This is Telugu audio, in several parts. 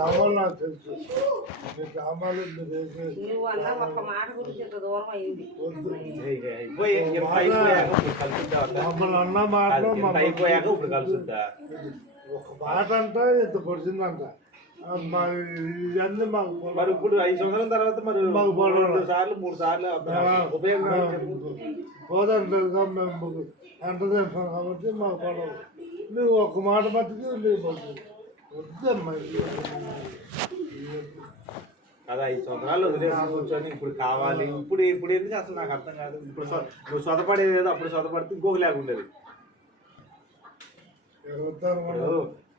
డ్రామాలు నాకు తెలుసు. మీ డ్రామాలు నువ్వు అన్న ఒక్క మాట గురించి ఇంత దూరం అయింది. మమ్మల్ని అన్న మాటలు అయిపోయాక ఇప్పుడు కలుసుద్దా ఒక మాట అంటే ఇంత పొడిచిందంట. ఇవన్నీ మాకు మరి ఇప్పుడు 5 సంవత్సరాల తర్వాత మరి మాకు 2 సార్లు 3 సార్లు ఉపయోగం పోదంటేగా మేము ఎంత చేస్తాం కాబట్టి మాకు పడవు. నువ్వు ఒక్క మాట మట్టుకు నీకు వద్దమ్మా. కదా 5 సంవత్సరాలు వదిలేసి కూర్చొని ఇప్పుడు కావాలి ఇప్పుడు ఇప్పుడు ఎందుకు అసలు నాకు అర్థం కాదు. ఇప్పుడు నువ్వు సొతపడేది ఏదో అప్పుడు సొతపడితే ఇంకొక లేకుండేది.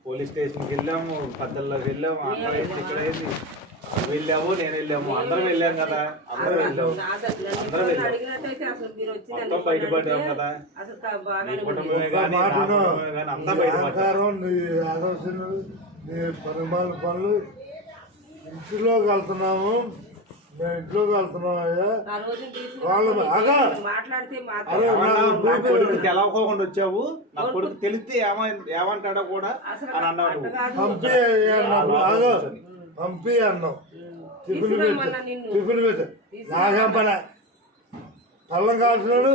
పోలీస్ స్టేషన్కి వెళ్ళాము, పద్దల్లోకి వెళ్ళాము, అక్కడ ఏంటి ఇక్కడ ఏంటి వెళ్ళాము, నేను వెళ్ళాము, అందరం వెళ్ళాము కదా, అందరం వెళ్ళాము, అందరం వెళ్ళాము, మొత్తం బయటపడ్డాము కదా. కుటుంబమే కానీ అంతా బయటపడ్డాము. పరిమాణ పనులు ఇంట్లోకి వెళ్తున్నాము, మేము ఇంట్లోకి వెళ్తున్నామయ్యా. వాళ్ళు తెలవకోకుండా వచ్చావు, నా కొడుకు తెలిస్తే ఏమంటాడో కూడా అని అన్నావు. పంపి అన్నావు. టిఫిన్ పెట్టు నాకేం పని. పళ్ళం కాల్చినాడు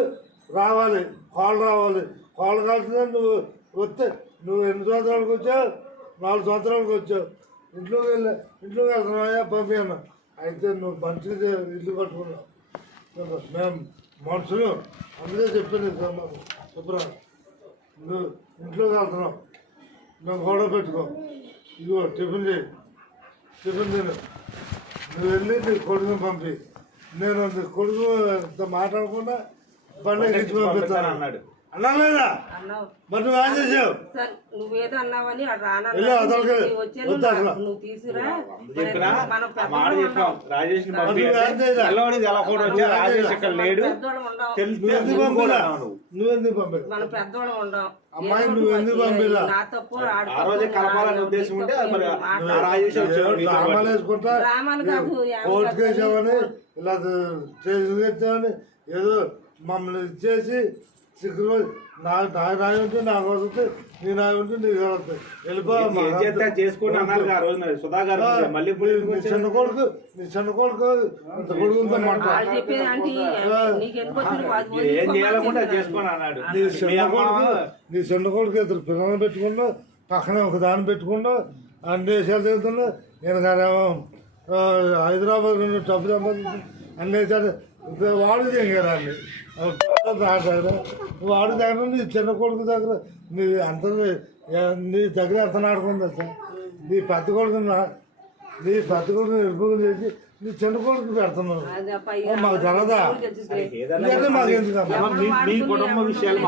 రావాలి, కాళ్ళు రావాలి. కాళ్ళు కాల్చిన నువ్వు వస్తే నువ్వు 8 సంవత్సరాలకు వచ్చావు, 4 సంవత్సరాలకు వచ్చావు. ఇంట్లోకి వెళ్తున్నావా పంపి అన్నావు. అయితే నువ్వు మంచిగా ఇల్లు కట్టుకున్నావు. మేము మనుషులు అందుకే చెప్పింది శుభ్రా. నువ్వు ఇంట్లోకి వెళ్తున్నావు, మేము గొడవ పెట్టుకో. ఇదిగో టిఫిన్ చేయి, టిఫిన్ తిను. నువ్వు వెళ్ళి నీ కొడుకుని పంపి. నేను నీ కొడుకు మాట్లాడకుండా బండి ఎక్కించి పంపిస్తాను అన్నాడు. అన్నా లేదా? మరి నువ్వు ఏం చేసావు? నువ్వేదో అన్నావని నువ్వు తీసుకురా. రాజేష్ రాజేష్ ఇక్కడ లేడు. నువ్వెందుకు పంపి? మన పెద్దోళ్ళం ఉండవు. అమ్మాయి నువ్వెందుకు పంపిలా? నా తప్పు కలపాలని ఉద్దేశం ఉంటే డ్రామాలు వేసుకుంటా కోర్టుకు వేసామని ఇలా స్టేషన్ ఎత్తామని ఏదో మమ్మల్ని ఇచ్చేసి సిగ్గులు నాకు నాయ ఉంటే నాకు వస్తుంది, నీ నాయ ఉంటే నీకు వస్తుంది. చేసుకోండి అన్నారు ఆ రోజు సుధాకర్. మళ్ళీ నీ చిన్న కొడుకు ఇంత కొడుకుతో ఏం చేయాలనుకుంటే చేసుకోండి అన్నాడు. నీ చిన్న కొడుకు ఇద్దరు పిల్లలు పెట్టుకున్నా, పక్కనే ఒక దాన్ని పెట్టుకున్నా, అన్ని దేశాలు తిరుగుతున్నా. నేను కాదేమో హైదరాబాద్ నుండి డబ్బు సంపాదించి అన్ని దేశాలు వాడు దిగారు అన్ని. వాడు దగ్గర నీ చిన్న కొడుకు దగ్గర నీ నీ దగ్గర ఎంత నాడుకుంది సార్. నీ పెద్ద కొడుకుని నిరుపయోగం చేసి నీ చిన్న కొడుకు పెడుతున్నావు. మాకు తెలదా? మాకు ఎందుకమ్మా? మీ కుటుంబ విషయాలు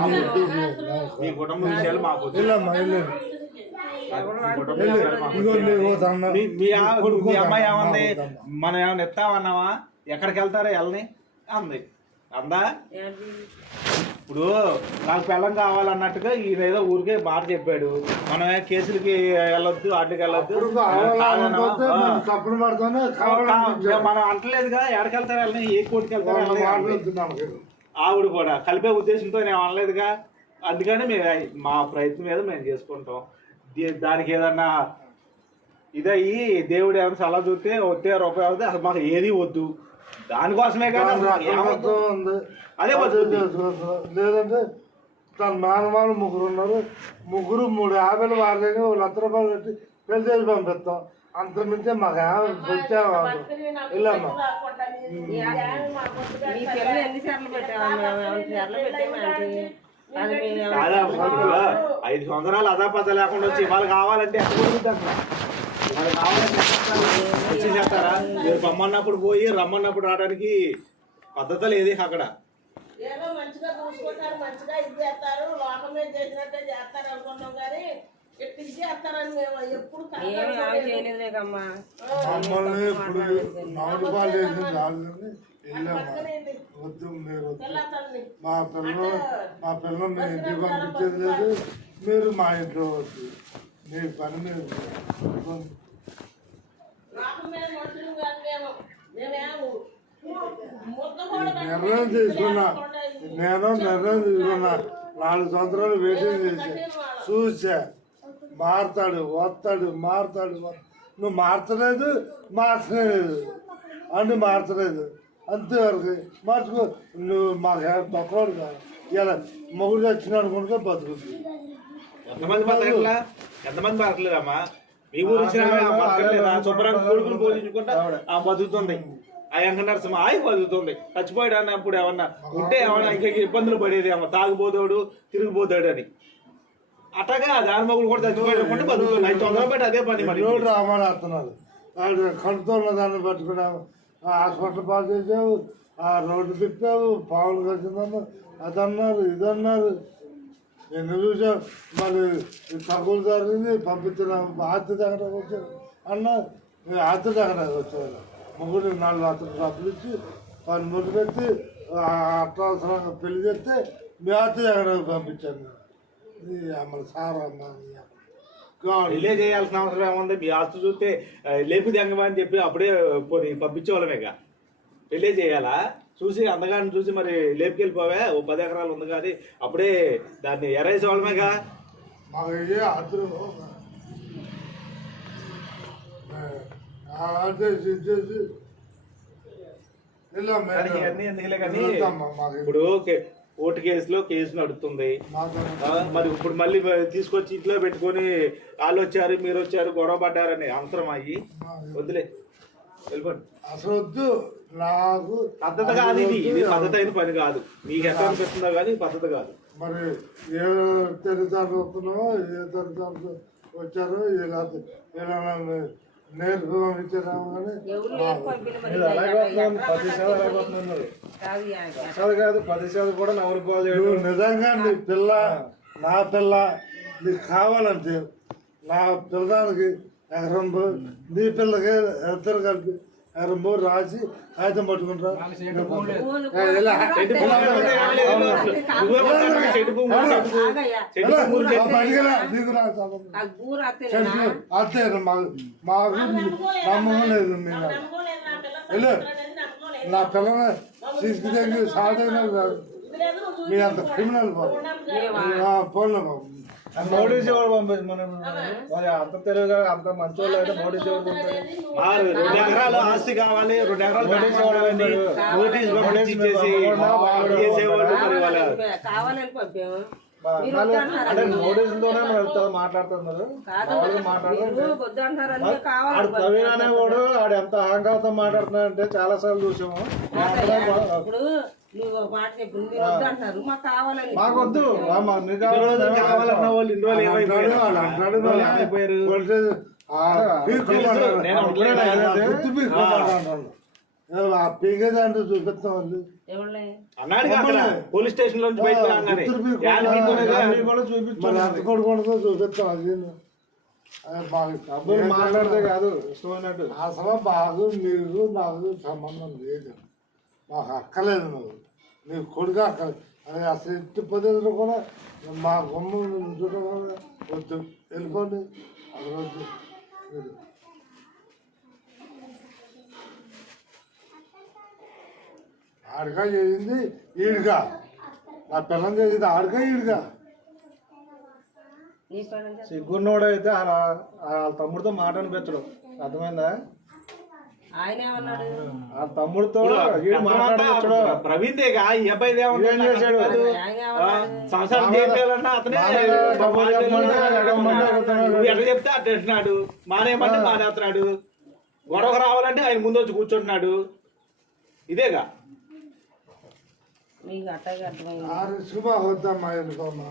మాకు వెళ్ళమ్మా వెళ్ళండి. మీ అమ్మాయి ఏమంది? మనం ఏమన్నా ఎత్తామన్నావా? ఎక్కడికి వెళ్తారో వెళ్ళని అంది. అందా? ఇప్పుడు నాకు పిల్లం కావాలన్నట్టుగా ఈయన ఏదో ఊరికే మాట చెప్పాడు. మనం కేసులకి వెళ్ళొద్దు, వాటికి వెళ్ళొద్దు మనం అంటలేదుగా. ఎక్కడికి వెళ్తారు వెళ్ళని, ఏ కోర్టుకి వెళ్తారు ఆవిడ కూడా కలిపే ఉద్దేశంతో నేను అనలేదుగా. అందుకని మేము మా ప్రయత్నం మీద మేము చేసుకుంటాం. దానికి ఏదన్నా ఇదయ్యి దేవుడు ఏమైనా సలహా చూస్తే వచ్చే రూపాయి అవుతుంది. అసలు మాకు ఏది వద్దు, దానికోసమే కానీ అదే లేదంటే తన మేనమాలు 3 ఉన్నారు. 3 350 వారి దగ్గర 1,00,000 రూపాయలు పెట్టి పెళ్లి చేసి పంపిస్తాం. అంత మించే మాకు వచ్చామా వెళ్ళమ్మా. 5 సంవత్సరాలు అదాపత లేకుండా వచ్చి వాళ్ళు కావాలంటే వాళ్ళు కావాలంటే వచ్చేసేస్తారా? మీరు రమ్మన్నప్పుడు పోయి రమ్మన్నప్పుడు రావడానికి పద్ధతి లేదు అక్కడ. ఏదో మంచిగా చూసుకుంటారు, మంచిగా ఇది చేస్తారు, లోకం మీద చేసినట్టే చేస్తారు అనుకున్నాం. కానీ ఎట్టి చేస్తారని మేము ఎప్పుడు మమ్మల్ని ఇప్పుడు మామిడి పాలు వేసింది వద్దు. మీరు మా పిల్లలు మీ ఇంటికి పంపించేది లేదు, మీరు మా ఇంట్లో వద్దు. మీ పని మీరు నిర్ణయం తీసుకున్నా. 4 సంవత్సరాలు వెయిటింగ్ చేసి చూసా. మారుతాడు, వస్తాడు, మారుతాడు. నువ్వు మార్చలేదు మార్చలేదు అన్ని మార్చలేదు అంతేవరకు మార్చుకో. నువ్వు మాకు తొక్కడు కాదు. ఇలా మొగుడు వచ్చినాడు కొనుక బతుకుతుంది. ఎంతమంది బతకట్లా? ఎంతమంది బతకలేదమ్మా? మీ ఊరు వచ్చిన బతకలేదా? శుభ్రంగా కొడుకులు పోషించుకుంటా ఆ బతుకుతుంది. ఆ వెంకట నరసింహ ఆయి బతుకుతుంది. చచ్చిపోయాడు అన్నప్పుడు ఏమన్నా ఉంటే ఏమన్నా ఇంకా ఇబ్బందులు పడేది ఏమో, తాగుపోతాడు తిరిగిపోతాడు అని. అట్టగా దాని మొగుడు కూడా చచ్చిపోయాడు బతుకుతుంది. 5 వందలు పెట్టి అదే పని. మరి రోడ్డు రామాడుతున్నారు. వాళ్ళు కడుపుతో ఉన్న దాన్ని పట్టుకున్నాము, హాస్పిటల్ పాలు చేసావు, ఆ రోడ్డు తిప్పావు, పావులు కలిసిందన్నారు, అదన్నారు ఇదన్నారు. ఎన్ని చూసావు. మళ్ళీ తక్కువ జరిగింది పంపించిన ఆస్తి దగ్గర వచ్చారు అన్న, ఆస్తి దగ్గర వచ్చారు. ముగ్గురు 4 రాత్రులు డబ్బులు ఇచ్చి 10 పెట్టి అట్లా పెళ్లి చేస్తే మీ ఆస్తి దగ్గర పంపించాను. అమ్మలు సారా రిలే చేయాల్సిన అవసరం ఏముంది? మీ ఆస్తు చూస్తే లేపు దెంగమా అని చెప్పి అప్పుడే పోనీ పంపించేవాళ్ళమేగా. రిలే చేయాలా? చూసి అందగాన్ని చూసి మరి లేపుకెళ్ళిపోవా, ఓ 10 ఎకరాలు ఉంది కానీ అప్పుడే దాన్ని ఎరేసేవాళ్ళమేగా. మాకు అతను అన్నీ ఎందుకులే కానీ ఇప్పుడు కోర్టు కేసు నడుస్తుంది. మరి ఇప్పుడు మళ్ళీ తీసుకొచ్చి ఇంట్లో పెట్టుకొని వాళ్ళు వచ్చారు మీరు వచ్చారు గొడవ పడ్డారని అవసరం అయ్యి వద్దులే, వెళ్ళిపోండి. అసలు వద్దు. నాకు పద్ధతి కాదు ఇది పద్ధతి అయిన పని కాదు. మీకు ఎట్లా అనిపిస్తుందో కానీ పద్ధతి కాదు. మరి ఏ తల్లిదండ్రులు వస్తున్నామో ఏ తల్లిదండ్రులు వచ్చారో ఇలా నేర్పు పంపించారేమో కానీ కాదు 10 కూడా నవరు నువ్వు నిజంగా నీ పిల్ల నా పిల్ల నీకు కావాలంటే నా పిల్లదానికి ఎకరం నీ పిల్లకి ఇద్దరు కలిపి ఎకరం రాసి కాగితం పట్టుకుంటా. అంతే మాకు నమ్మకం లేదు. నా పిల్లని తీసుకుని సాధైన మీ అంత క్రిమినల్ పోలే బాబు. నోటీస్ ఎవరు పంపించి మనం అంత తెలుగుగా అంత మంచి వాళ్ళు అయితే నోటీస్ ఎవరు పంపారు? 2 ఎకరాలు ఆస్తి కావాలి, 2 ఎకరాలు నోటీస్ అంటే నోటీసులతోనే మాట్లాడుతున్నారు. ప్రవీణ్ అనేవాడు ఆడు ఎంత అహంకారంతో మాట్లాడుతున్నాడంటే చాలా సార్లు చూసాము. మాకొద్దు కావాలన్న వాళ్ళు ఇందువల్ల ఏమైపోయారు? పీకేదంటూ చూపిస్తాం వాళ్ళు అన్నాడు పోలీస్ స్టేషన్ లో చూపించుకోవడంతో చూపిస్తాం. అది డబ్బులు మాట్లాడితే కాదు ఇష్టమైనట్టు. అసలు బాగు నీకు నాకు సంబంధం లేదు. మాకు అక్కలేదు. నువ్వు నీ కొడుకు అక్కలేదు. అది అసలు ఇంటి పద్ధతిలో కూడా మా గుమ్మ చూడడం కూడా వద్దు, వెళ్ళిపోండి. అది వద్దు. మీరు ఆడిగా చేసింది ఈడుగా, నా పిల్లం చేసింది ఆడిగా ఈడుగా. సిగ్గున్నోడు అయితే వాళ్ళ తమ్ముడితో మాట అనిపించడు. అర్థమైందా? ఆ తమ్ముడితో మాట్లాడచ్చు. ప్రవీణ్దేగా ఈ అబ్బాయి ఏం చేశాడు? సంవత్సరం అతనే ఎట్లా చెప్తే అట్లా అంటున్నాడు. మానేయమంటే మానేస్తున్నాడు. గొడవకు రావాలంటే ఆయన ముందు వచ్చి కూర్చుంటున్నాడు. ఇదేగా వద్దమ్మా, వెళ్ళిపోమ్మా.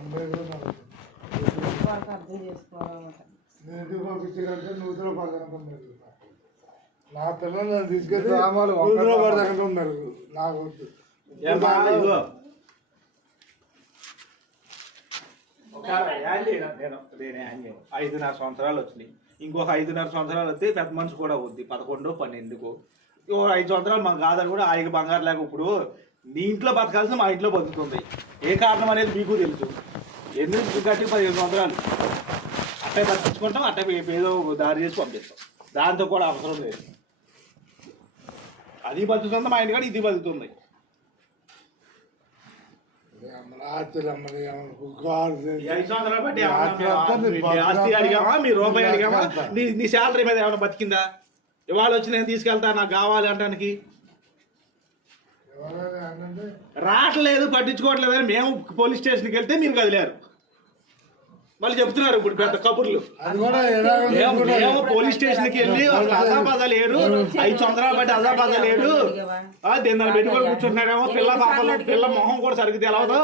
నూతులో పడకంటే నా పిల్లల్ని తీసుకెళ్ళి నూతులో పడకంటే ఉన్నారు. నాకు వద్దు. 5.5 సంవత్సరాలు వచ్చినాయి. ఇంకొక 5.5 సంవత్సరాలు వస్తే పెద్ద మనిషి కూడా అవుద్ది. 11, 12. 5 సంవత్సరాలు మనకు కాదని కూడా ఆయనకి బంగారు లేక ఇప్పుడు నీ ఇంట్లో బతకాల్సిన మా ఇంట్లో బతుకుతుంది. ఏ కారణం అనేది మీకు తెలుసు. ఎందుకు గట్టి 15 సంవత్సరాలు అట్టే బతికించుకుంటాం, అట్టే ఏదో దారి చేసి పంపిస్తాం. దాంతో కూడా అవసరం లేదు. అది బతుకుతుంది మా ఇంటికాడ, ఇది బతుకుతుంది. ఈ 5 సంవత్సరాలు బట్టి ఏమన్నా మీ ఆస్తి అడిగామా, మీ రూపాయి అడిగామా, నీ శాలరీ మీద ఏమైనా బతికిందా? ఇవాళ వచ్చి నేను తీసుకెళ్తా నాకు కావాలి అంటానికి రావట్లేదు, పట్టించుకోవట్లేదు అని మేము పోలీస్ స్టేషన్కి వెళ్తే మీరు కదిలేరు. మళ్ళీ చెప్తున్నారు ఇప్పుడు పెద్ద కబుర్లు. మేము పోలీస్ స్టేషన్కి వెళ్ళి అజాబాదా లేడు, 5 సంవత్సరాలు బట్టి అజాబాదా లేడు, దీని దాన్ని పెట్టుకొని కూర్చుంటున్నాడేమో, పిల్ల మొహం కూడా సరిగ్గా తెలవదు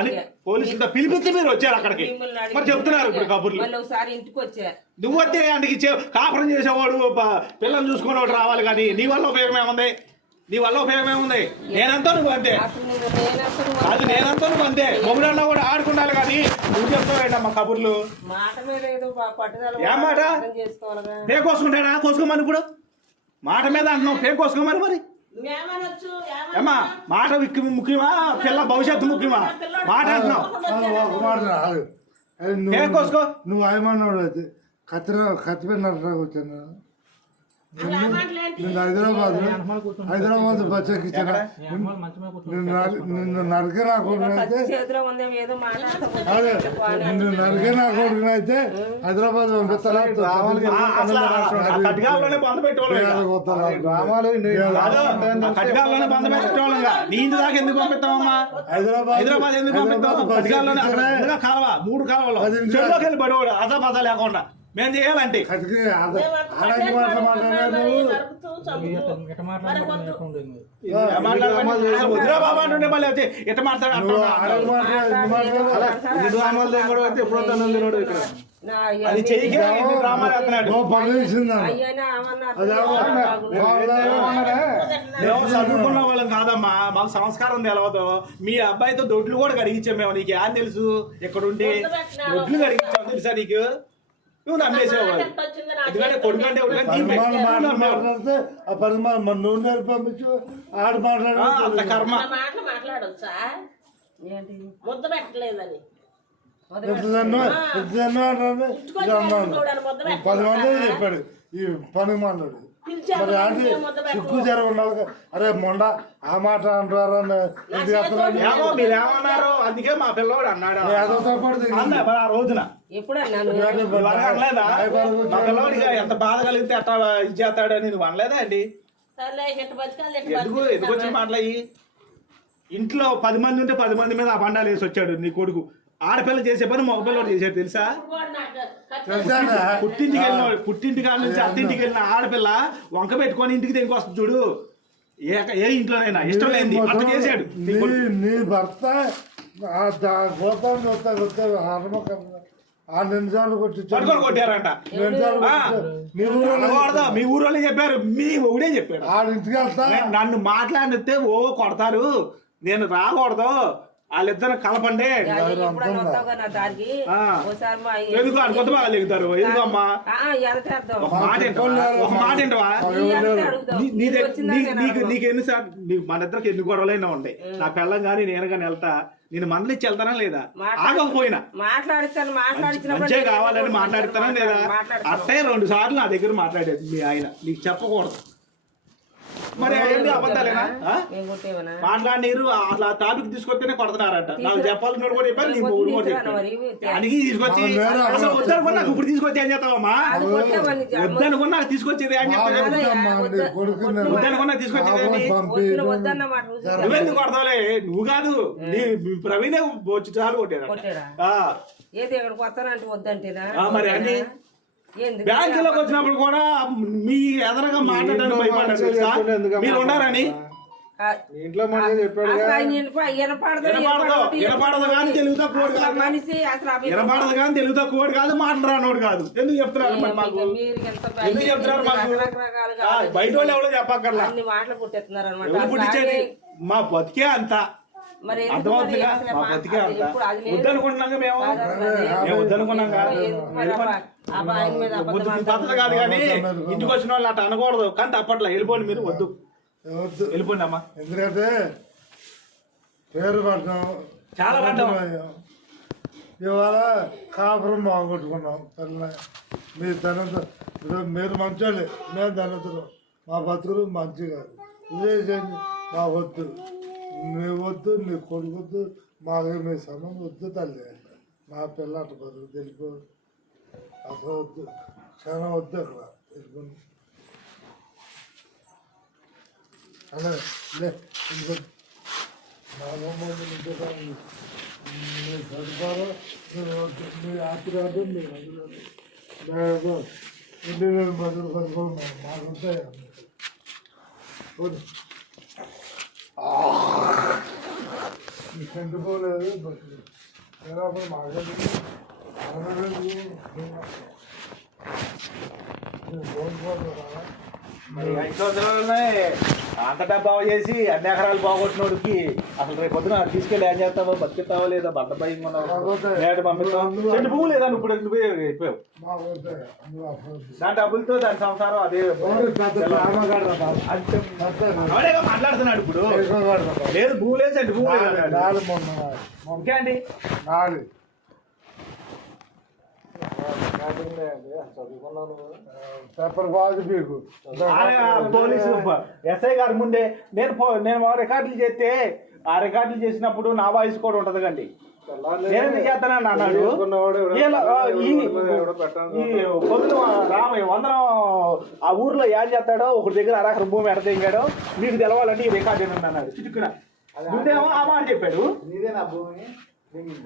అని పోలీసులతో పిలిపిస్తే మీరు వచ్చారు అక్కడికి. మరి చెప్తున్నారు ఇప్పుడు కబుర్లు. నువ్వు వస్తే అందుకి కాపురం చేసేవాడు పిల్లలు చూసుకునేవాడు రావాలి, కానీ నీ వల్ల ఉపయోగం ఏముంది? నీ వల్ల ఉపయోగం ఏముంది? నేనంతా నువ్వు అంతే, అది నేనంతా నువ్వు అంతే. మొగుడన్నా కూడా ఆడుకుంటారు, కానీ నువ్వు చెప్తావేంట మా కబుర్లు. ఏం మాట? పే కోసుకుంటాడా? కోసుకోమని ఇప్పుడు మాట మీద అంటున్నావు, పే కోసుకోమని. మరి ఏమా మాట ముఖ్యమా, పిల్ల భవిష్యత్తు ముఖ్యమా? మాట అంటున్నావు, పే కోసుకో. నువ్వు ఏమన్నాడు అయితే కత్తి పెట్టినట్టు వచ్చాను. నిన్ను హైదరాబాద్ బచ్చకి ఇచ్చాను, నిన్ను నరికే నా కొడుకుని అయితే, నిన్ను నరికే నా కొడుకుని అయితే హైదరాబాద్ పంపిస్తాను. ఎందుకు పంపిస్తామమ్మా? హైదరాబాద్ ఎందుకు పంపిస్తాము? 3 కాలువలు చెరువులోకి వెళ్ళి పడేవాడు అజాబాజా లేకుండా. మేము చేయాలంటే వదిరా బాబా అంటుండే మళ్ళీ వచ్చి ఎట్ట మాట్లాడు. అది చెయ్యి డ్రామాలు వేస్తున్నాడు. మేము చదువుకున్న వాళ్ళం కాదమ్మా, మాకు సంస్కారం తెలవదు. మీ అబ్బాయితో దొడ్లు కూడా కడిగించాం మేము. నీకు ఏం తెలుసు? ఎక్కడుంటే దొడ్లు కడిగించాం తెలుసా నీకు? నువ్వు నమ్మేసేవాళ్ళు. ఎందుకంటే కొడుకంటే కర్మ. ముద్ద పెట్టలేదని 10 మంది చెప్పాడు ఈ పని మాట్లాడు. మరి ఆంటీ సిక్కు జరం ఉన్నాడు. అరే మొండ ఆ మాట అంటారు మీరు ఏమన్నారు? అందుకే మా పిల్లవాడు అన్నాడు ఆ రోజున. అనలేదా మా పిల్లవాడికి ఎంత బాధ కలిగితే అట్లా ఇది చేస్తాడని నువ్వు అనలేదా అండి? ఎందుకు వచ్చిన మాటలయ్యి? ఇంట్లో 10 మంది ఉంటే 10 మంది మీద ఆ బండాలు వేసి వచ్చాడు నీ కొడుకు. ఆడపిల్ల చేసే పని మగపిల్లవాడు చేశాడు తెలుసా? పుట్టింటి కాడ నుంచి అత్తింటికి వెళ్ళిన ఆడపిల్ల వంక పెట్టుకొని ఇంటికి దేనికి వస్తుంది చూడు. ఏ ఇంట్లోనైనా ఇష్టం లేని అట్లా చేశాడు నీ భర్త. పట్టుకొని కొట్టారంట. మీ ఊరోళ్ళే చెప్పారు, మీ ఊడే చెప్పాడు. నన్ను మాట్లాడితే ఓ కొడతారు, నేను రాకూడదు, వాళ్ళిద్దరు కలపండి. ఎందుకు కొత్త బాగా లెగుతారు? ఎందుకమ్మా? ఒక మాట ఏంటవా? నీకు ఎన్నిసార్లు మన ఇద్దరికి ఎన్ని గొడవలైనా ఉంటాయి. నా పిల్లం కానీ నేను కానీ వెళ్తా, నేను మందలిచ్చి వెళ్తానా లేదా? ఆగకపోయినా మంచిగా కావాలని మాట్లాడతానా లేదా? అట్టే 2 సార్లు నా దగ్గర మాట్లాడేది మీ ఆయన. నీకు చెప్పకూడదు. మరి అవన్నీ అబద్ధాలేనా? మాట్లాడినారు. అట్లా టాపిక్ తీసుకొస్తేనే కొడుతున్నారంట. నాకు చెప్పాలన్నాడు కూడా చెప్పారు, నీ మూడు కూడా చెప్పారు. అడిగి తీసుకొచ్చి అసలు వద్దనుకుని నాకు ఇప్పుడు తీసుకొచ్చి ఏం చేస్తావమ్మా? వద్దనుకుని నాకు తీసుకొచ్చేది ఏం చెప్తాను? వద్దనుకున్నా తీసుకొచ్చేది నువ్వెందుకు కొడతావులే? నువ్వు కాదు, నీ ప్రవీణే వచ్చి చాలు కొట్టాడు. మరి అన్ని బ్యాంకులోకి వచ్చినప్పుడు కూడా మీ ఎదరగా మాట్లాడడానికి భయపడ్డారు. మీరు ఉన్నారని ఇంట్లో చెప్పాడు. వినపడదు కానీ తెలుగు తక్కువ కాదు, వినపడదు కానీ తెలుగు తక్కువ కాదు, మాట్లాడనోడు కాదు. ఎందుకు చెప్తున్నారు మరి మాకు? ఎందుకు చెప్తున్నారు మాకు? బయట వాళ్ళు ఎవరో చెప్పక్కర్లా. ఎవరు పుట్టించేది? మా బతికే అంత అర్థమవుతుందిగా. మా బతికే అంత వద్దనుకుంటున్నాగా మేము వద్దనుకున్నాగా. పద్ధతి కాదు కానీ ఇంటికి వచ్చిన వాళ్ళు అట్లా అనకూడదు. కానీ తప్పట్లా వెళ్ళిపోండి, మీరు వద్దు వెళ్ళిపోండి అమ్మా. ఎందుకంటే పేరు పడ్డాం, చాలా పడ్డాం. ఇవాళ కాపురం బాగొట్టుకున్నాం. మీరు మంచోళ్ళే, మేము ధనతులు. మా బతుకులు మంచి కాదు. ఇదే మా వద్దు, నీ వద్దు, నీ కొడుకు వద్దు, మాకు మీ సమయం వద్దు తల్లి, నా పిల్ల అటు బతుకు తెలుపు అసలు వద్దు, క్షణం వద్దు అక్కడ తెలుపుని అలా లే మా అమ్మమ్మ మీరు చదువుతారో మీరు వద్దు, మీరు ఆపి రాదు, మీరు అందులో ఇండియన్ మధురు చదువుకోండి మాకు ఉంటాయి మీకు ఎందుకోలేదు ఎలా మాకు మరి 5 సంవత్సరాలనే అంత డబ్బా చేసి అన్ని ఎకరాలు బాగొట్టినోడికి అసలు రేపు పొద్దున తీసుకెళ్ళి ఏం చేస్తావో బతికిస్తావో లేదా బండ భయం నేడు పంపిస్తావు చెట్టు పువ్వు లేదా ఇప్పుడు నువ్వే అయిపోయావు దాని డబ్బులతో దాని సంసారం అదే అవడేగా మాట్లాడుతున్నాడు ఇప్పుడు లేదు పువ్వు లేదు చెట్టు పువ్వు లేదు ఇంకే అండి పోలీసు ఎస్ఐ గారి ముందే నేను రికార్డులు చేస్తే ఆ రికార్డులు చేసినప్పుడు నా వాయిస్ కూడా ఉంటది కండి నేను చేస్తానని అన్నాడు. పొద్దున రామయ్య వందనం ఆ ఊర్లో ఏం చేస్తాడో ఒకటి దగ్గర అరకరం భూమి ఎడతెంగాడో మీకు తెలవాలంటే ఈ రికార్డు ఏమన్నా అన్నాడు. చిటుక్కున ముందేమో ఆ మాట చెప్పాడు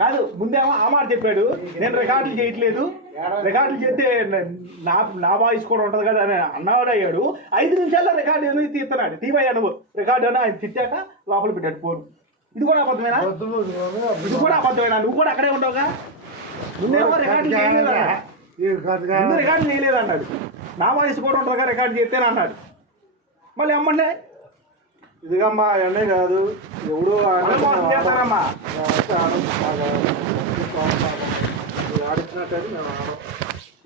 కాదు, ముందేమో ఆ మాట చెప్పాడు నేను రికార్డులు చేయట్లేదు, రికార్డులు చేస్తే నా వాయిస్ కూడా ఉంటది కదా అని అన్నాడు. అయ్యాడు 5 నిమిషాల్లో రికార్డు తీస్తున్నాడు. తీవయ్యా నువ్వు రికార్డు అని ఆయన తిట్టాక లోపల పెట్టాడు ఫోన్. ఇది కూడా అబద్ధమేనా? ఇది కూడా అబద్ధమేనా? నువ్వు కూడా అక్కడే ఉండవుగా. ముందేమో రికార్డులు చేయలేదు, ముందు రికార్డులు చేయలేదు అన్నాడు. నా వాయిస్ కూడా ఉంటుందిగా రికార్డు చేస్తేనే అన్నాడు. మళ్ళీ అమ్మండే ఇదిగమ్మా అవన్నీ కాదు, ఎవడు చేస్తారమ్మా ఆడిచ్చినట్టు మేము ఆడం.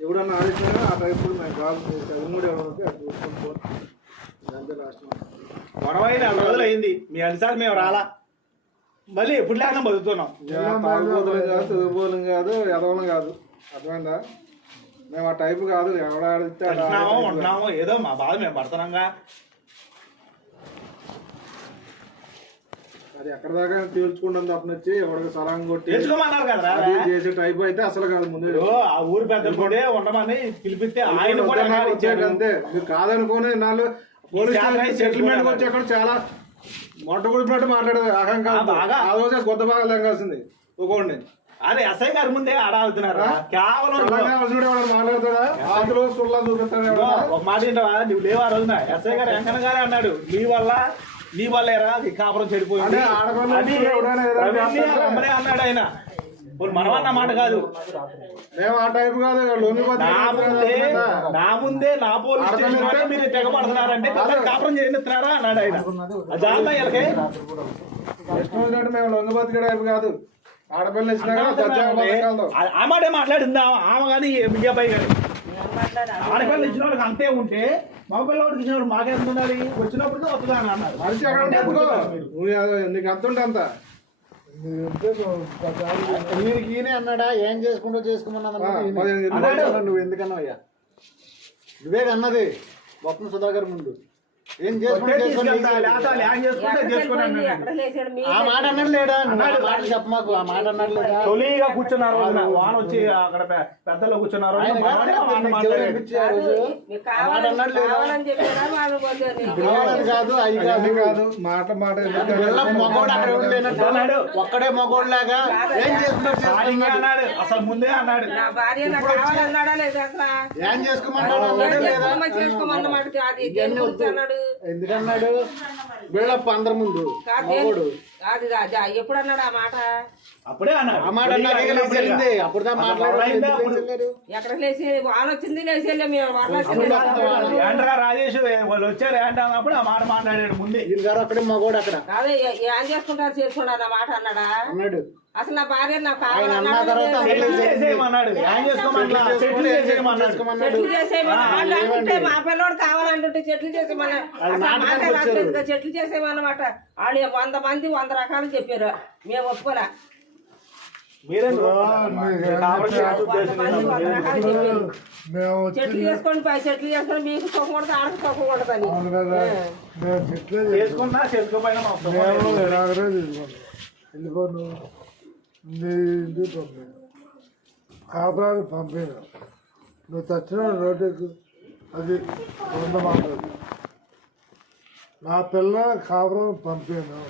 ఎవడన్నా ఆడిచ్చినా ఆ టైపులు మేము కాదు. చదువుడు ఎవరికి అది చూసుకుంటూ అంతే లాస్ట్. గొడవ 4 రోజులు అయింది. మీ అన్నిసార్లు మేము రాలా, మళ్ళీ ఎప్పుడు లేకుండా బతుకుతున్నాం. తాగుబోతులం కాదు, చదువుబోలం కాదు, ఎదవలం కాదు. అర్థమైందా? మేము ఆ టైపు కాదు. ఎవడ ఆడితే ఉంటున్నాము ఏదో మా బాధ మేము పడుతున్నాంగా. అది ఎక్కడ దాకా తీర్చుకుంటాం తప్పని వచ్చి ఎవరికి సలాం కొట్టి తెచ్చుకోమన్నారు కదా చేసే టైప్ అయితే అసలు కాదు. ముందు ఆ ఊరు పెద్ద కూడా ఉండమని పిలిపిస్తే ఆయన కూడా అంతే. మీరు కాదనుకోని నాలుగు పోలీస్ సెటిల్మెంట్ వచ్చి అక్కడ చాలా మొట్ట గుడిపినట్టు మాట్లాడేది అహంకారం. ఆ రోజే కొత్త బాగా లెంగాల్సింది ఒక్కోండి. అదే ఎస్ఐ గారి ముందే ఆడాడుతున్నారు కేవలం మాట్లాడతాడా అందులో సుల్లా చూపిస్తాడు. ఒక మాట ఏంటవా, నువ్వు లేవు ఆ రోజున ఎస్ఐ గారు వెంకన్న గారే అన్నాడు నీ వల్ల ఎరా కాపురం చెడిపోయింది అన్నాడు ఆయన. మనమన్న మాట కాదు, మేము ఆ టైప్ కాదు. నా ముందే నా పోలీస్ స్టేషన్ మీరు తెగబడుతున్నారంటే కాపురం చేయనిస్తున్నారా అన్నాడు ఆయన. జాగ్రత్త ఇష్టం వచ్చినట్టు మేము లొంగి బతికే టైప్ కాదు. ఆడపిల్ల ఇచ్చినా ఆ మాటే మాట్లాడిందా ఆమె కానీ మీ అబ్బాయి కానీ. ఆడపిల్ల ఇచ్చిన వాళ్ళకి అంతే ఉంటే మగపిల్లవాడికి ఇచ్చినప్పుడు మాకేంత ఉండాలి, వచ్చినప్పుడు వస్తుందా అని అన్నారు. మనిషి అక్కడ నీకు అంత ఉంటే అంత వీరికి ఈయనే అన్నాడా ఏం చేసుకుంటూ చేసుకోమన్నా నువ్వు ఎందుకన్నా అయ్యా నువ్వే అన్నది గొప్ప సుధాకర్ ముందు ఏం ఆ మాట అన్నాడు లేడా? చెప్ప మాకు ఆ మాట అన్నాడు లేదా? తొలిగా కూర్చున్నారు, వాన వచ్చి అక్కడ పెద్దలో కూర్చున్నారు. కాదు అవి కాదు కాదు మాట మాట మగోడు అక్కడ ఎవరు లేనట్టు అన్నాడు. ఒక్కడే మగోడు లాగా ఏం చేసుకున్నాడు అన్నాడు. అసలు ముందే అన్నాడు ఏం చేసుకోమంటాడు అన్నాడు లేదా? ఎందుకన్నాడు బిల్డప్ అందరి ముందు మగోడు ఎప్పుడు అన్నాడు ఆ మాట? అప్పుడే అన్నాడు. ఆ మాట అన్నాడు. అప్పుడు ఎక్కడ లేచి వాన వచ్చింది లేచి ఏంట్రా రాజేష్ వాళ్ళు వచ్చారు ఏంట అన్నప్పుడు ఆ మాట మాట్లాడాడు ముందే. వీళ్ళు గారు అక్కడే మగోడు అక్కడ అదే ఏం చేసుకుంటారు చేసుకున్నారు ఆ మాట అన్నాడా? అన్నాడు. అసలు నా భార్య నాకు చేసేయమన్నాడు. ఏం చేసుకోమన్నా చెట్లు చేసేయమన్నాడు. చెట్లు చేసేయమన్నా మా పిల్లోడు కావాలంటుంటే చెట్లు చేసేయమన్నా చెట్లు చేసేయమన్నమాట. వాళ్ళు 100 మంది 100 రకాలు చెప్పారు, మేము ఒప్పుకోలే. చెట్లు చేసుకోండి చెట్లు చేసుకొని మీకు సుఖం ఉండదు ఆడకు సుఖం ఉండదని చేసుకున్నా చేసుకోపోయినా వెళ్ళిపో నువ్వు నీ ఇంటికి పంపాను కాపురానికి పంపాను నువ్వు తెచ్చిన రోడ్డుకు అది ఉండమాట నా పిల్ల కాపురం పంపాను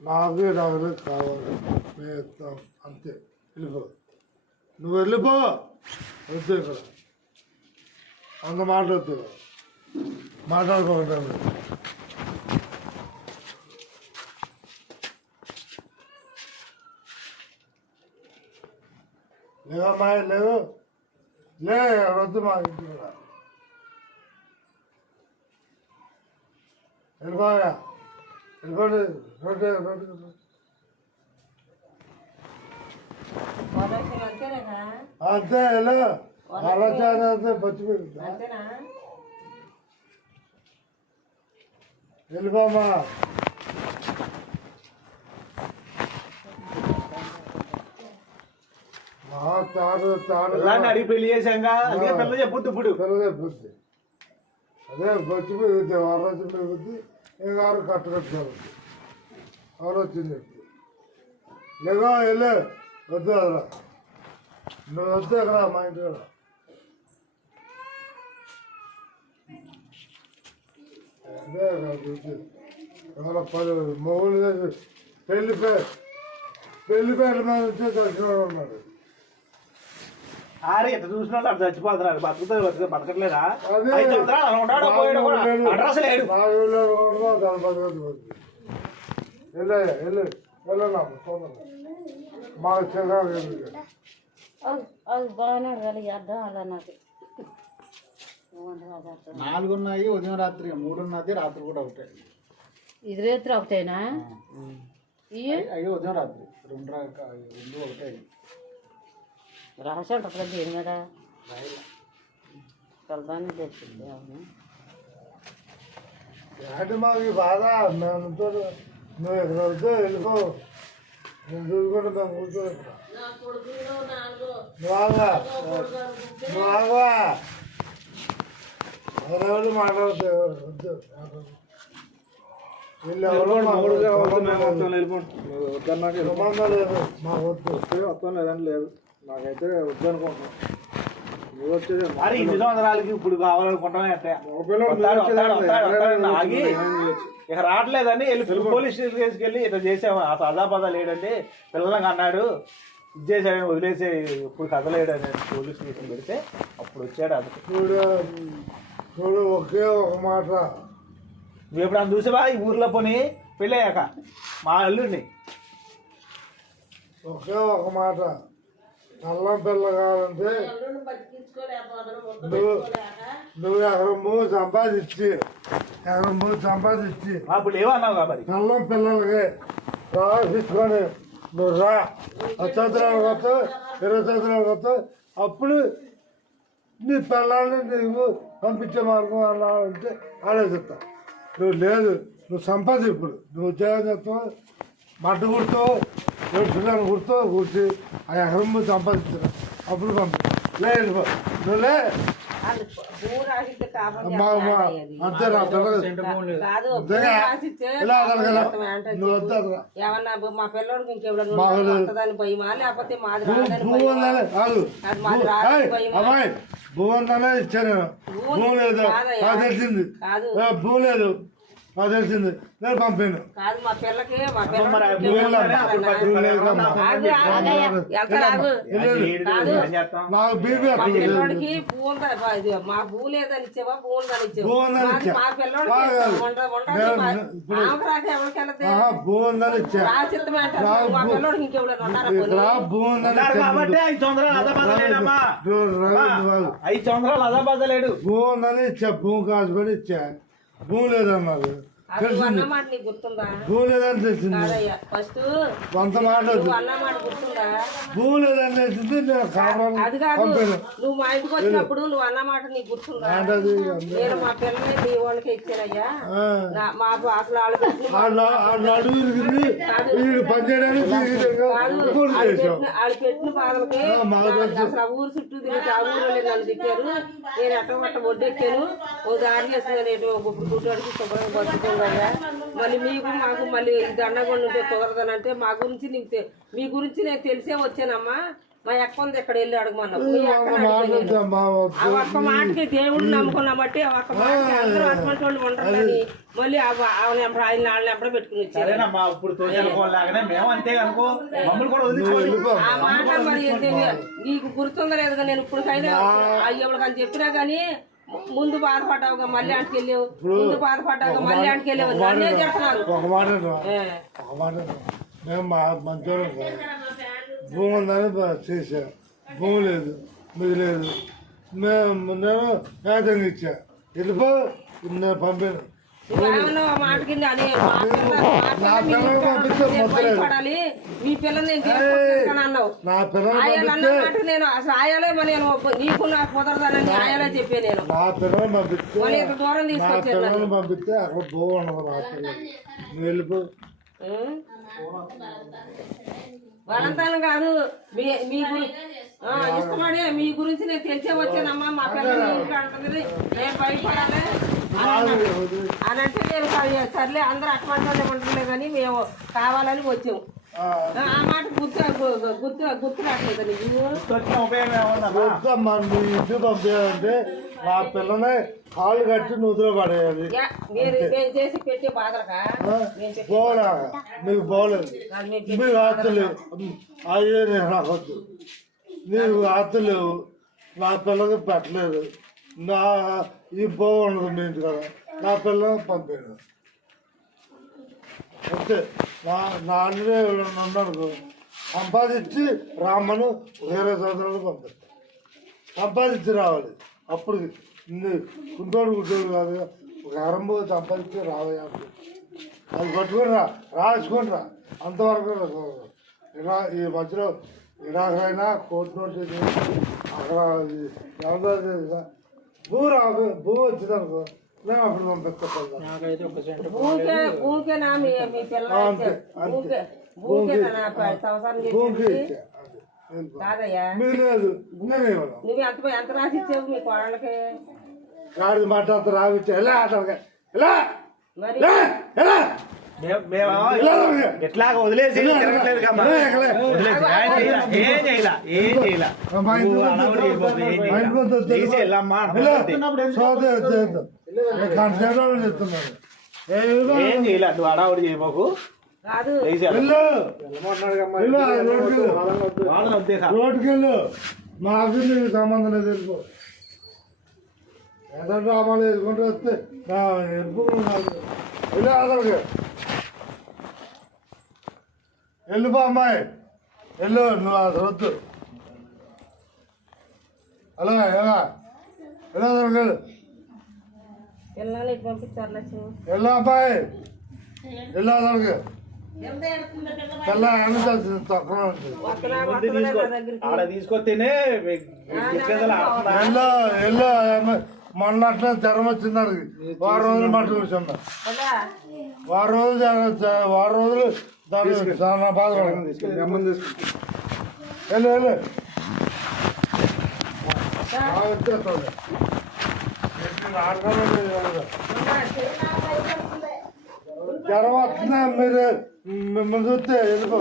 నాకు రావులు కావాలి మేము ఇస్తాం అంతే వెళ్ళిపో నువ్వు వెళ్ళిపో వద్దు ఇక్కడ అంత మాట్లాడద్దు మాట్లాడుకోకండి లేవమ్మా లేవు లే వద్దు మా ఇంటికి కూడా వెళ్ళిపోయా వెళ్ళిపోండి రోడ్డు రోడ్డు అంతేనా అంతే వెళ్ళు ఆలోచన అంతే పచ్చిపోయింది అంతేనా వెళ్ళిపోమ్మా తాడు తాడు పిల్లాన్ని అడిగి పెళ్లి చేశాంగా అదే పిల్ల చెప్పొద్దు ఇప్పుడు పిల్లలే బుద్ధి అదే పచ్చిపోయి వరొచ్చిన బుద్ధి ఇంకారు కట్టుకొచ్చారు ఎవరు వచ్చింది లేదో వెళ్ళు వద్దు అదరా నువ్వు వద్దు ఎక్కడ మా ఇంటి కూడా అదే ఎవరో 10 మొగుళ్ళు పెళ్లిపేట మీద వచ్చి దర్శనం ఉన్నాడు ఆరే ఎంత చూసిన వాళ్ళు అటు చచ్చిపోతున్నారు బతకట్లేదా అదే. 500 అలా ఉంటాడు పోయాడు కూడా అడ్రస్ లేడు మాకు చిరాకు అది బాగున్నాడు కదా అర్థం అలా నాకు 4 ఉన్నాయి ఉదయం రాత్రి 3 ఉన్నది రాత్రి కూడా ఒకటే ఇది రేత్రి ఒకటేనా అయ్యో ఉదయం రాత్రి 2 ఒకటే రాశాడు అక్కడ దేని మీద కలదాన్ని తెచ్చింది అవును అంటే మాకు ఈ బాధ మేము నువ్వు ఎక్కడ వద్దు వెళ్ళిపో నేను చూసుకుంటే మేము కూర్చోవాలి నా కొడుకులు నాలుగు నువ్వు ఆగా నువ్వు ఆగా ఎవరెవరు మాట్లాడతావు వద్దు వీళ్ళు ఎవరో సంబంధం లేదు మాకు వద్దు వస్తాం లేదని లేదు నాకైతే వద్దు అనుకుంటున్నాను నువ్వు వచ్చేది మరి ఇన్ని సంవత్సరాలకి ఇప్పుడు కావాలనుకుంటామే అంటే ఆగి ఇక రావట్లేదని వెళ్ళి పోలీస్ స్టేషన్ తీసుకెళ్ళి ఇట్లా చేసాము ఆ సదాపదా లేడండి పిల్లలకి అన్నాడు ఇది చేశాడని వదిలేసి ఇప్పుడు కదలేడని పోలీస్ స్టేషన్ పెడితే అప్పుడు వచ్చాడు అది చూడు ఒకే ఒక మాట నువ్వు ఎప్పుడు చూసావా ఈ ఊర్లో పోనీ పెళ్ళయ్యాక మా అల్లుడిని ఒకే ఒక మాట నల్లం పిల్ల కావాలంటే అల్లుడిని బతికించుకోలేకపోతున్నాం ముద్ద నువ్వు పెట్టుకోలేక నువ్వు ఎకరం భూమి సంపాదించి అప్పుడు ఏమన్నావు కాబట్టి నల్లం పిల్లలకి రాసిచ్చుకొని నువ్వు రా 10 సంవత్సరాలకు వస్తావు 20 సంవత్సరాలకు వస్తావు అప్పుడు నీ పిల్లల్ని నువ్వు పంపించే మార్గం అలా అంటే ఆలోచిస్తా నువ్వు లేదు నువ్వు సంపాది ఇప్పుడు నువ్వు ఉద్యోగం చేస్తావు మట్ట కుడతావు ఎవరు కుడతావు కూర్చి ఆ ఎకరం భూమి సంపాదించరా అప్పుడు పంపి లేదు నువ్వు లే వాళ్ళు భూమి రాసిస్తే కాపాడు అంతే రా కాదు అంతేగా? భూమి రాసిస్తే ఇలా అదనగల కాపాడుతామే అంటే నువ్వు వద్దా ఏమన్నా మా పిల్లోడికి ఇంకెవడన్నా మాకు వస్తుందని భయమా లేకపోతే మాది రాదని భూమి భయమా? ఉందనే కాదు అది మాది రాదని భయమా? అమ్మాయి భూమి ఉందనే ఇచ్చాను నేను భూమి లేదు కాదయ్యా. నాకు తెలిసింది కాదు భూమి లేదు నాకు తెలిసింది నేను పంపాను కాదు మా పిల్లకి మా మరి ఆ పిల్లకి భూమి ఇంకెవడన్నా ఉందనే అప్పుడు వస్తుందన్నా? భూమి లేదమ్మా. ఆగు, ఆగయ్యా. ఎంత రాగు? ఏం చేస్తాం నాకు బీపీ మా అప్పుడు పిల్లోడికి భూమి ఉందని ఇది మా భూ లేదని ఇచ్చావా భూ ఉందని ఇచ్చావా భూ ఉందని మాది ఇచ్చా. మా పిల్లోడికి కాదు. ఆమెకు రాక ఎవరికి వెళ్ళదు భూమి ఉందని ఇచ్చా రాసిద్దమే అంటారు మా పిల్లోడికి ఇంకెవడన్నా ఉన్నారా ఇక్కడ భూమి ఉందని ఉన్నారు ఇచ్చా. కాబట్టి 5 సంవత్సరాలు అదాబాద లేడమ్మా నువ్వు 5 సంవత్సరాలు అదాబాద లేడు భూమి ఉందని ఇచ్చా భూమి కాసుకొని ఇచ్చా భూమి లేదన్నారు అది నువ్వు అన్న మాట నీకు గుర్తుందా భూమి లేదని తెలిసింది కాదయ్యా ఫస్ట్ కొంత మాట నువ్వు అన్న మాట గుర్తుందా భూమి లేదని తెలిసింది నేను కావాలి అది కాదు పంపాను నువ్వు మా ఇంటికి వచ్చినప్పుడు నువ్వు అన్న మాట నీకు గుర్తుందా ఏంటది నేను మా పిల్లని నీ వాళ్ళకి ఇచ్చానయ్యా మాకు అసలు వాళ్ళు పెట్టిన వాళ్ళు అడుగు ఇరిగింది వీడు పనిచేయడానికి పూర్తి చేసాం వాళ్ళు పెట్టిన బాధలకి మాకు అసలు ఆ ఊరు చుట్టూ తిరిగి ఆ ఊరు నన్ను తిట్టారు నేను ఎట్ట వడ్డెక్కాను ఓ దారి చేసిన గుడ్డు గుడ్డు అడిగి శుభ్రంగా బతుకుందా అయ్యా మళ్ళీ మీకు మాకు మళ్ళీ దండగొండ ఉంటే కుదరదనంటే మా గురించి నీకు మీ గురించి నేను తెలిసే వచ్చానమ్మా. మా అక్క ఉంది ఎక్కడ వెళ్ళి అడగమన్నావు. ఆ ఒక్క మాటకి దేవుడిని నమ్ముకున్నా బట్టి ఆ ఒక్క మాటకి అందరూ అసమంటి వాళ్ళు ఉండరు కానీ మళ్ళీ ఆయన వాళ్ళని ఎప్పుడో పెట్టుకుని వచ్చారు. ఆ మాట మరి నీకు గుర్తుందా లేదుగా? నేను ఇప్పటికైనా అయ్యప్పుడు అని చెప్పినా గానీ ముందు బాధపడ్డావుగా మళ్ళీ ఆంటికి వెళ్ళావు, ముందు బాధపడ్డావుగా మళ్ళీ ఆంటికి వెళ్ళావు. నన్నే చేస్తున్నారు. ఒక మాట మేము మంచోళ్ళం కాదు. భూమి ఉందని చేశా, భూమి లేదు, మీది లేదు. నేను ఏదంగా ఇచ్చా, వెళ్ళిపో, నేను పంపాను. మాటకి భయపడాలి మీ పిల్లల్ని అన్నావు. నేను అసలు ఆయాలే నేను నీకు నాకు కుదరదానని ఆయాలే చెప్పే. నేను నా పిల్లలు పంపిస్తే ఇంత దూరం తీసుకొచ్చాను. పంపిస్తే అక్కడ భూ ఉండదు. నా పిల్లలు నువ్వు వెళ్ళిపో. బలంతానం కాదు మీ ఇష్టపడి మీ గురించి నేను తెలిసే వచ్చానమ్మా. మా పిల్లలు అంటుంది నేను భయపడాలి అని అంటే నేను సర్లే అందరూ అటువంటి ఉంటలే కానీ మేము కావాలని వచ్చాము. ఆ మాట గుర్తు రావట్లేదు నీకు. మీ ఇంటికి పంపించాలంటే నా పిల్లని కాళ్ళు కట్టి నూతులో పడేయాలి. మీరు చేసి పెట్టి బాధలకా పోలా మీకు పోలేదు. మీకు ఆస్తులేవు, అయ్యే నేను నాకు వద్దు. నీకు ఆస్తులేవు, నా పిల్లకి పెట్టలేదు. నా ఈ ఉండదు మీ ఇంటి కదా. నా పిల్లలు పంపాను అంతే. నా అన్నీ నన్ను సంపాదించి రామ్మను 20 సంవత్సరాలు పంపిస్తాను. సంపాదించి రావాలి. అప్పుడు కుంటోడు కాదు, ఒక అరంబో సంపాదించి రావయ్యా. అది పట్టుకొని రాసుకొని రా. అంతవరకు ఇలా ఈ మధ్యలో ఇడాకైనా కోర్టు నోటీసు అక్కడ ఎవరిదో భూ వచ్చిందనుకో నేను అప్పుడు పంపిస్తాను. లేదు నువ్వు ఎంత రాసి ఇచ్చావు మీ కోడళ్ళకి? గాడి మాట అంత రావిచ్చా ఎలా ఆటలుగా ఎలా ఎట్లాగా వదిలేసి ఏం చేయలే. నువ్వు అడావుడి చేయబోకు. రోడ్డుకి వెళ్ళు. మాకు నీకు సంబంధం లేదు. వెళ్ళిపో. ఎంత డ్రామాలు వేసుకుంటూ వస్తే వెళ్ళిపో అమ్మాయి వెళ్ళు. నువ్వు అది వద్దు. హలో ఎలా ఎలా వెళ్ళు. వెళ్ళు అమ్మాయి వెళ్ళు. అదొక ఆడ తీసుకొస్తేనే మొన్న అట్లా జ్వరం వచ్చింది. వారం రోజులు మట్టు కూర్చున్నా. వారం రోజులు దాన్ని చాలా బాధపడుతుంది. వెళ్ళు వెళ్ళు. వచ్చేస్తుంది. జ్వరం వస్తుందా మీరు మిమ్మల్ని చూస్తే వెళ్ళిపో.